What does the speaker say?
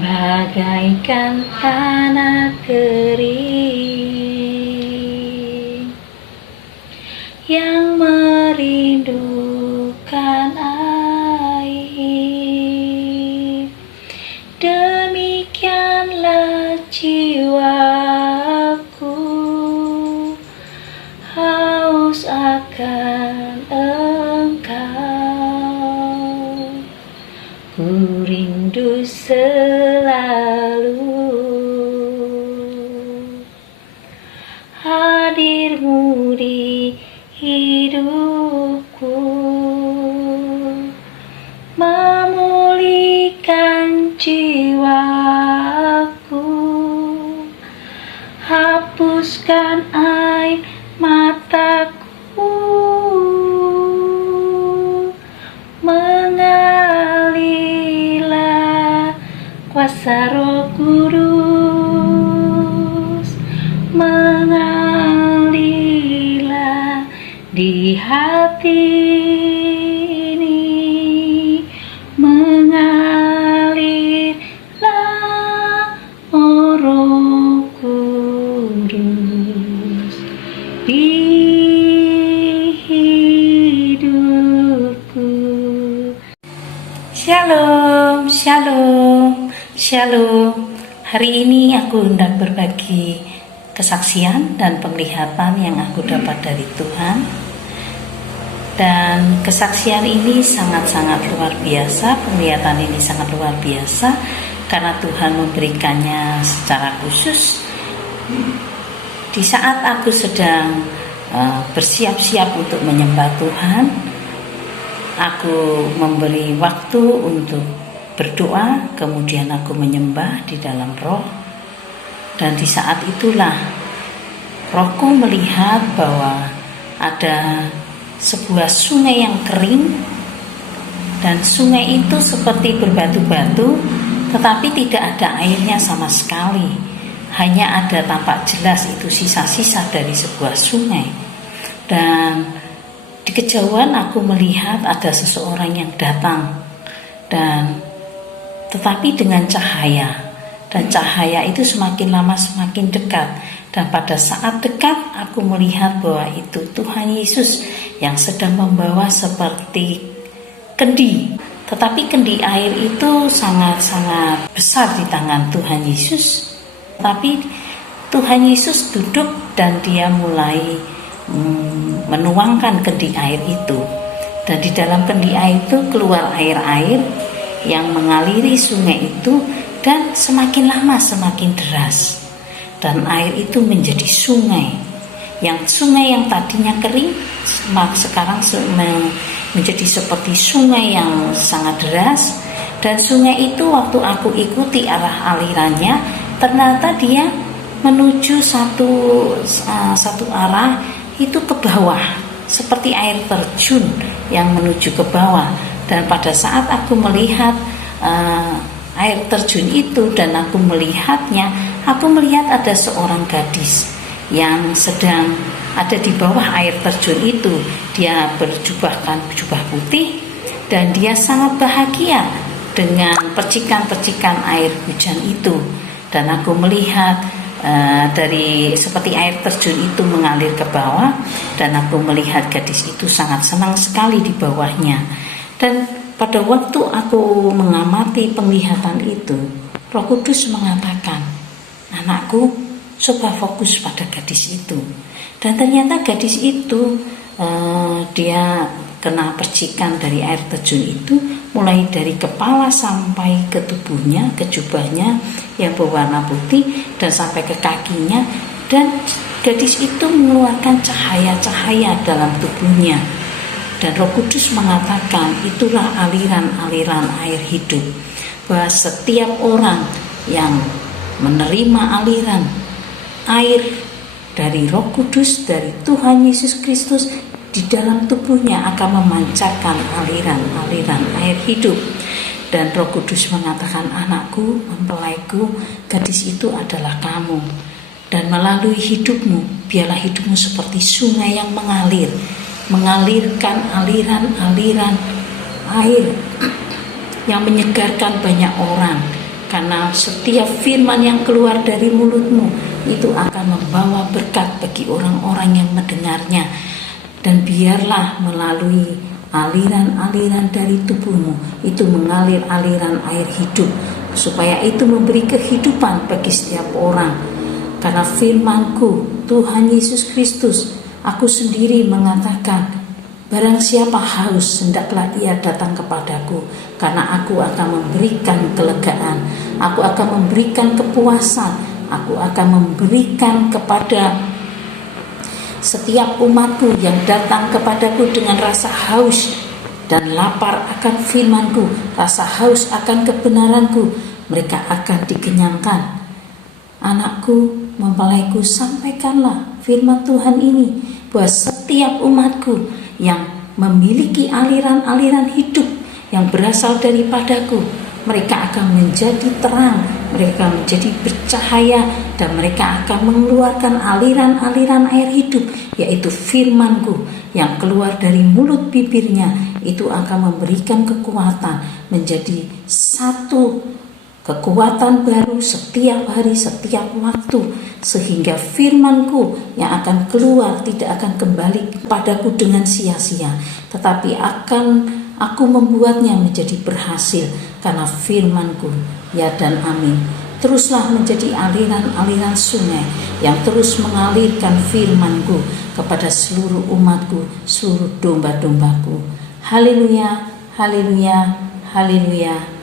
bagaikan tanah kering yang merindukan air. Demikianlah jiwaku, haus akan Engkau. Ku rindu selalu hadir-Mu di hidupku, memulihkan jiwaku, hapuskan air mataku, mengalirlah kuasa Roh Kudus, mengalirlah di hati ini, mengalirlah oh Roh Kudus di hidupku. Shalom, shalom, shalom. Hari ini aku hendak berbagi kesaksian dan penglihatan yang aku dapat dari Tuhan. Dan kesaksian ini sangat-sangat luar biasa, penglihatan ini sangat luar biasa karena Tuhan memberikannya secara khusus di saat aku sedang bersiap-siap untuk menyembah Tuhan. Aku memberi waktu untuk berdoa, kemudian aku menyembah di dalam roh. Dan di saat itulah rohku melihat bahwa ada sebuah sungai yang kering, dan sungai itu seperti berbatu-batu, tetapi tidak ada airnya sama sekali. Hanya ada tampak jelas itu sisa-sisa dari sebuah sungai. Dan di kejauhan aku melihat ada seseorang yang datang, dan tetapi dengan cahaya, dan cahaya itu semakin lama semakin dekat. Dan pada saat dekat aku melihat bahwa itu Tuhan Yesus yang sedang membawa seperti kendi. Tetapi kendi air itu sangat-sangat besar di tangan Tuhan Yesus. Tapi Tuhan Yesus duduk dan dia mulai menuangkan kendi air itu. Dan di dalam kendi air itu keluar air-air yang mengaliri sungai itu, dan semakin lama semakin deras. Dan air itu menjadi sungai. Sungai yang tadinya kering sekarang menjadi seperti sungai yang sangat deras. Dan sungai itu waktu aku ikuti arah alirannya, ternyata dia menuju satu arah itu ke bawah, seperti air terjun yang menuju ke bawah. Dan pada saat aku melihat air terjun itu dan aku melihatnya, aku melihat ada seorang gadis yang sedang ada di bawah air terjun itu. Dia berjubah putih, dan dia sangat bahagia dengan percikan-percikan air hujan itu. Dan aku melihat dari seperti air terjun itu mengalir ke bawah, dan aku melihat gadis itu sangat senang sekali di bawahnya. Dan pada waktu aku mengamati penglihatan itu, Roh Kudus mengatakan, "Anakku, coba fokus pada gadis itu." Dan ternyata gadis itu dia kena percikan dari air terjun itu, mulai dari kepala sampai ke tubuhnya, ke jubahnya yang berwarna putih, dan sampai ke kakinya. Dan gadis itu mengeluarkan cahaya-cahaya dalam tubuhnya. Dan Roh Kudus mengatakan, itulah aliran-aliran air hidup, bahwa setiap orang yang menerima aliran air dari Roh Kudus, dari Tuhan Yesus Kristus, di dalam tubuhnya akan memancarkan aliran-aliran air hidup. Dan Roh Kudus mengatakan, "Anakku, mempelaiku, gadis itu adalah kamu. Dan melalui hidupmu, biarlah hidupmu seperti sungai yang mengalirkan aliran-aliran air yang menyegarkan banyak orang, karena setiap firman yang keluar dari mulutmu itu akan membawa berkat bagi orang-orang yang mendengarnya. Dan biarlah melalui aliran-aliran dari tubuhmu itu mengalir aliran air hidup, supaya itu memberi kehidupan bagi setiap orang. Karena firman-Ku, Tuhan Yesus Kristus, Aku sendiri mengatakan, barang siapa haus, hendaklah ia datang kepadaku, karena Aku akan memberikan kelegaan, Aku akan memberikan kepuasan, Aku akan memberikan kepada setiap umatku yang datang kepadaku dengan rasa haus dan lapar akan firman-Ku, rasa haus akan kebenaran-Ku, mereka akan dikenyangkan. Anakku, mempelaiku, sampaikanlah firman Tuhan ini, bahwa setiap umatku yang memiliki aliran-aliran hidup yang berasal daripadaku, mereka akan menjadi terang, mereka menjadi bercahaya, dan mereka akan mengeluarkan aliran-aliran air hidup, yaitu firman-Ku yang keluar dari mulut bibirnya, itu akan memberikan kekuatan, menjadi satu kekuatan baru setiap hari, setiap waktu, sehingga firman-Ku yang akan keluar tidak akan kembali kepadaku dengan sia-sia, tetapi akan Aku membuatnya menjadi berhasil, karena firman-Ku, ya dan amin. Teruslah menjadi aliran-aliran sungai yang terus mengalirkan firman-Ku kepada seluruh umat-Ku, seluruh domba-domba-Ku. Haleluya, haleluya, haleluya.